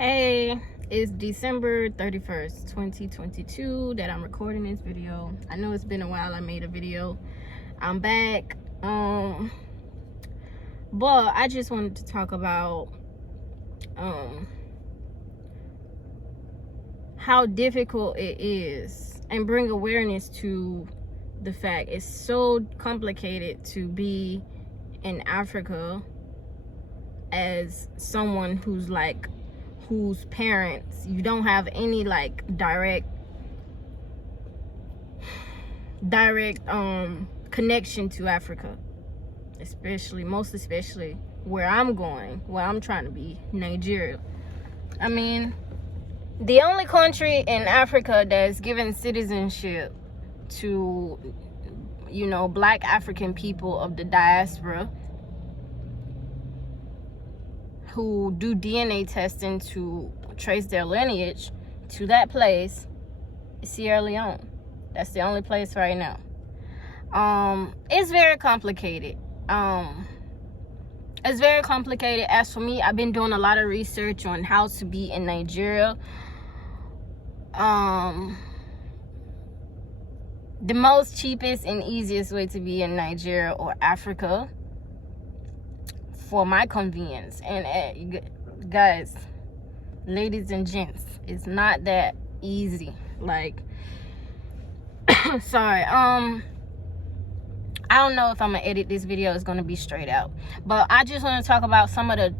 Hey, it's December 31st, 2022 that I'm recording this video. I know it's been a while I made a video. I'm back. But I just wanted to talk about how difficult it is and bring awareness to the fact it's so complicated to be in Africa as someone whose parents you don't have any direct connection to Africa, most especially where I'm trying to be, Nigeria. I mean, the only country in Africa that's given citizenship to black African people of the diaspora who do DNA testing to trace their lineage to that place is Sierra Leone. That's the only place right now. It's very complicated. It's very complicated. As for me, I've been doing a lot of research on how to be in Nigeria. The most cheapest and easiest way to be in Nigeria or Africa for my convenience. And guys, ladies and gents, it's not that easy. Sorry, I don't know if I'm gonna edit this video. It's gonna be straight out, but I just want to talk about some of the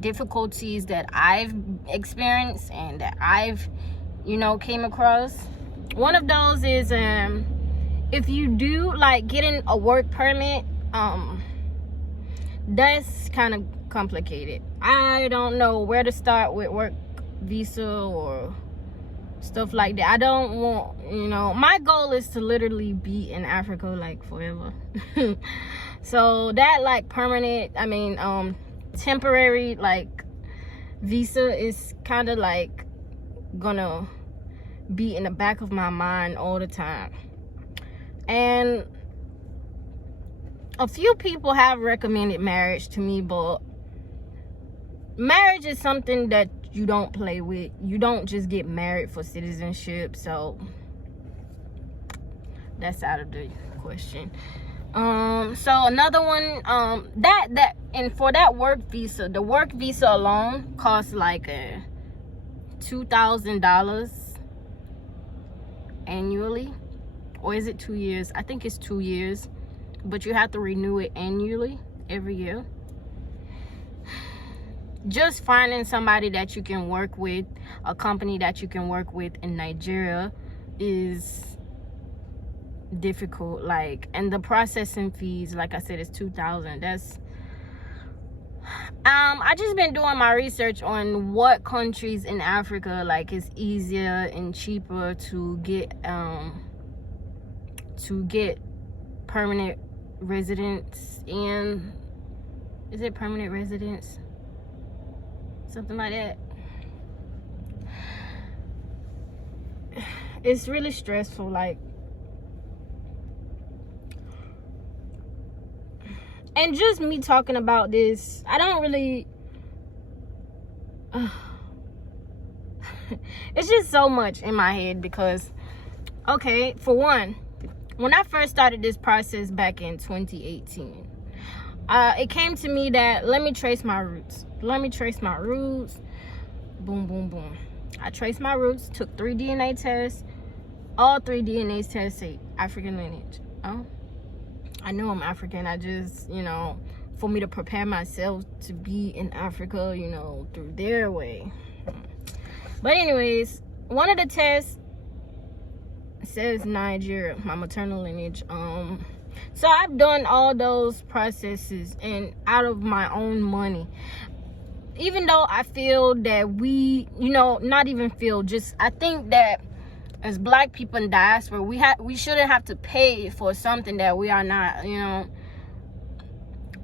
difficulties that I've experienced and that I've came across. One of those is if you do getting a work permit, that's kind of complicated. I don't know where to start with work visa or stuff like that. I don't want, my goal is to literally be in Africa forever. So that permanent, temporary visa is kind of gonna be in the back of my mind all the time. And a few people have recommended marriage to me, but marriage is something that you don't play with. You don't just get married for citizenship, so that's out of the question. So another one, and for that work visa, the work visa alone costs $2,000 annually, or is it 2 years? I think it's 2 years, but you have to renew it annually every year. Just finding somebody that you can work with, a company that you can work with in Nigeria, is difficult. And the processing fees, like I said, is $2,000. That's I just been doing my research on what countries in Africa is easier and cheaper to get permanent residence in. Is it permanent residence? Something like that. It's really stressful. And just me talking about this, I don't really it's just so much in my head because, okay, for one, when I first started this process back in 2018, it came to me that let me trace my roots. Boom, boom, boom. I traced my roots, took 3 DNA tests. All 3 DNA tests say African lineage. Oh, I know I'm African. I just, for me to prepare myself to be in Africa, through their way. But anyways, one of the tests says Nigeria, my maternal lineage. So I've done all those processes and out of my own money. Even though I feel that we, not even feel, just I think that as black people in diaspora, we shouldn't have to pay for something that we are not,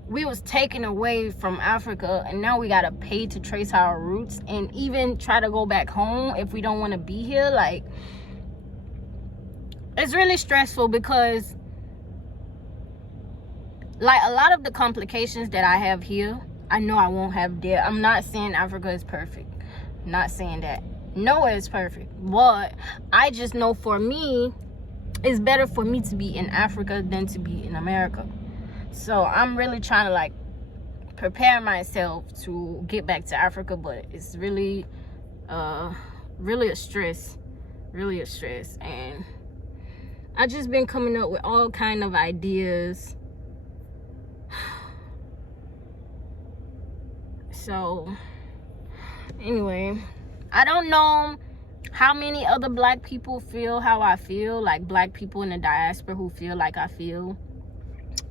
we was taken away from Africa, and now we gotta pay to trace our roots and even try to go back home if we don't want to be here. It's really stressful because a lot of the complications that I have here, I know I won't have there. I'm not saying Africa is perfect. Not saying that nowhere is perfect, but I just know for me, it's better for me to be in Africa than to be in America. So I'm really trying to like prepare myself to get back to Africa, but it's really really a stress, and I just been coming up with all kind of ideas. So anyway, I don't know how many other black people feel how I feel, like black people in the diaspora who feel like I feel.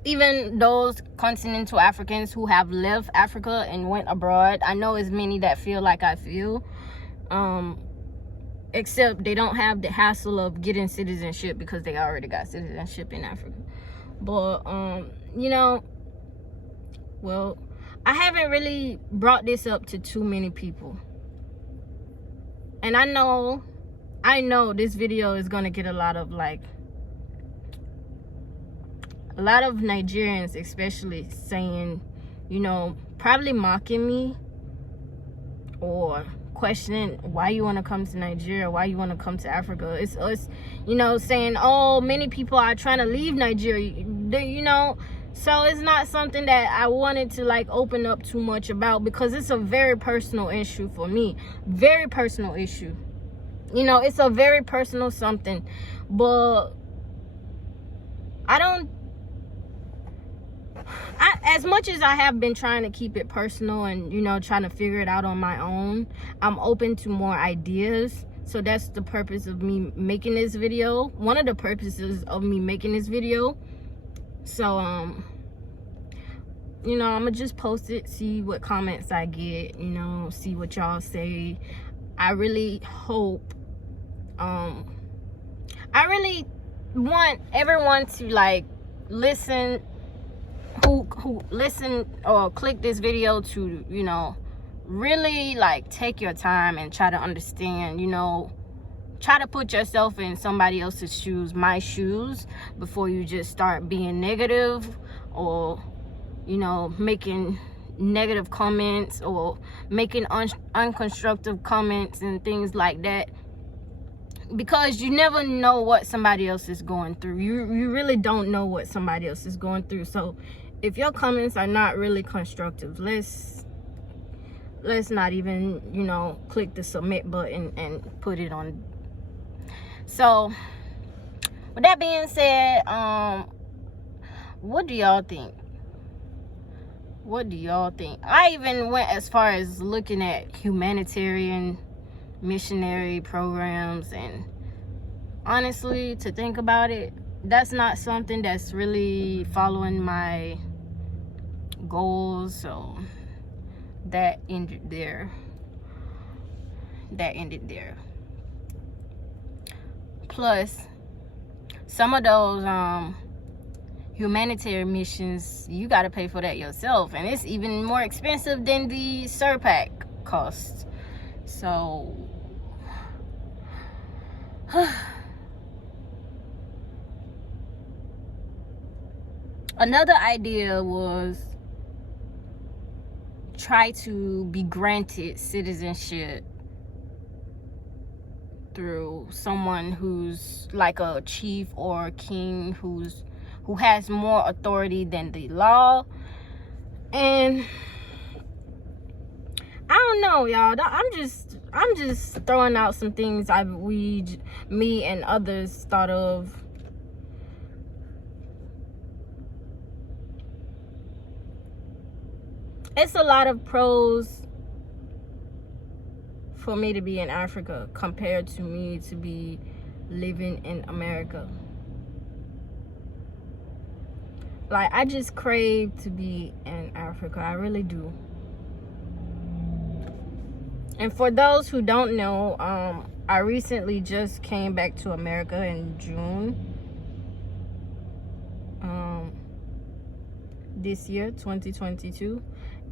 Even those continental Africans who have left Africa and went abroad, I know as many that feel like I feel. Except they don't have the hassle of getting citizenship because they already got citizenship in Africa. But you know, well, I haven't really brought this up to too many people, and I know this video is gonna get a lot of Nigerians especially saying, you know, probably mocking me or questioning why you want to come to Nigeria, why you want to come to Africa. It's us, you know, saying, oh, many people are trying to leave Nigeria, you know. So it's not something that I wanted to like open up too much about, because it's a very personal issue for me. Very personal issue. You know, it's a very personal something. But as much as I have been trying to keep it personal and, you know, trying to figure it out on my own, I'm open to more ideas. So that's the purpose of me making this video. One of the purposes of me making this video. So, you know, I'm gonna just post it, see what comments I get, you know, see what y'all say. I really hope, I really want everyone to like listen, who listen or click this video, to, you know, really like take your time and try to understand, you know, try to put yourself in somebody else's shoes, my shoes, before you just start being negative or, you know, making negative comments or making unconstructive comments and things like that, because you never know what somebody else is going through. You really don't know what somebody else is going through. So if your comments are not really constructive, let's not even, you know, click the submit button and put it on. So with that being said, what do y'all think? What do y'all think? I even went as far as looking at humanitarian missionary programs, and honestly, to think about it, that's not something that's really following my goals. So that ended there. Plus, some of those humanitarian missions, you got to pay for that yourself, and it's even more expensive than the Surpack costs. So another idea was try to be granted citizenship through someone who's like a chief or a king who has more authority than the law. And I don't know, y'all. I'm just throwing out some things me and others thought of. It's a lot of pros for me to be in Africa compared to me to be living in America. Like, I just crave to be in Africa. I really do. And for those who don't know, I recently just came back to America in June this year, 2022,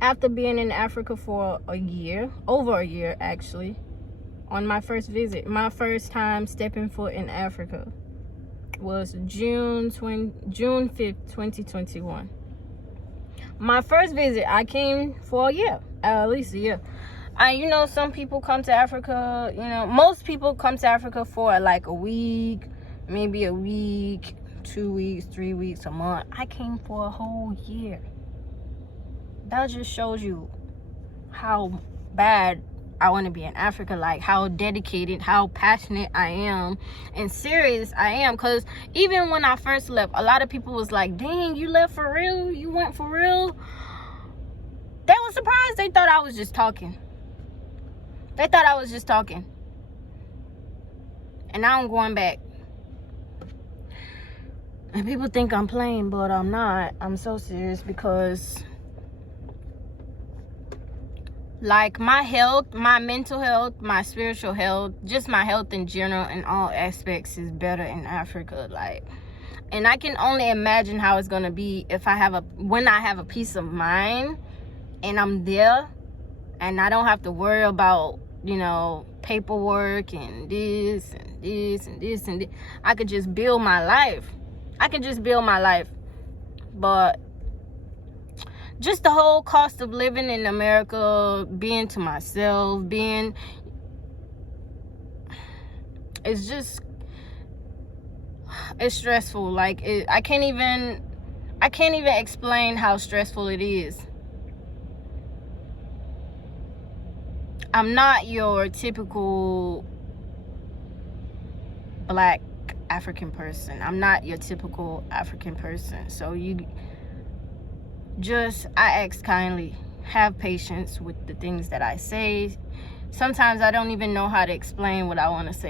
after being in Africa for over a year actually. On my first visit, my first time stepping foot in Africa was June 5th, 2021. My first visit, I came for a year, at least a year. You know, some people come to Africa, you know, most people come to Africa for like a week, maybe a week, 2 weeks, 3 weeks, a month. I came for a whole year. That just shows you how bad I want to be in Africa, like how dedicated, how passionate I am and serious I am. Because even when I first left, a lot of people was like, dang, you left for real? You went for real? They were surprised. They thought I was just talking. They thought I was just talking. And now I'm going back. And people think I'm playing, but I'm not. I'm so serious, because like my health, my mental health, my spiritual health, just my health in general in all aspects is better in Africa. Like, and I can only imagine how it's gonna be if when I have a peace of mind and I'm there and I don't have to worry about, you know, paperwork and this and this and this and this. I could just build my life. But just the whole cost of living in America, being to myself, it's stressful. Like, I can't even explain how stressful it is. I'm not your typical black African person. I'm not your typical African person. So I ask kindly, have patience with the things that I say. Sometimes I don't even know how to explain what I want to say.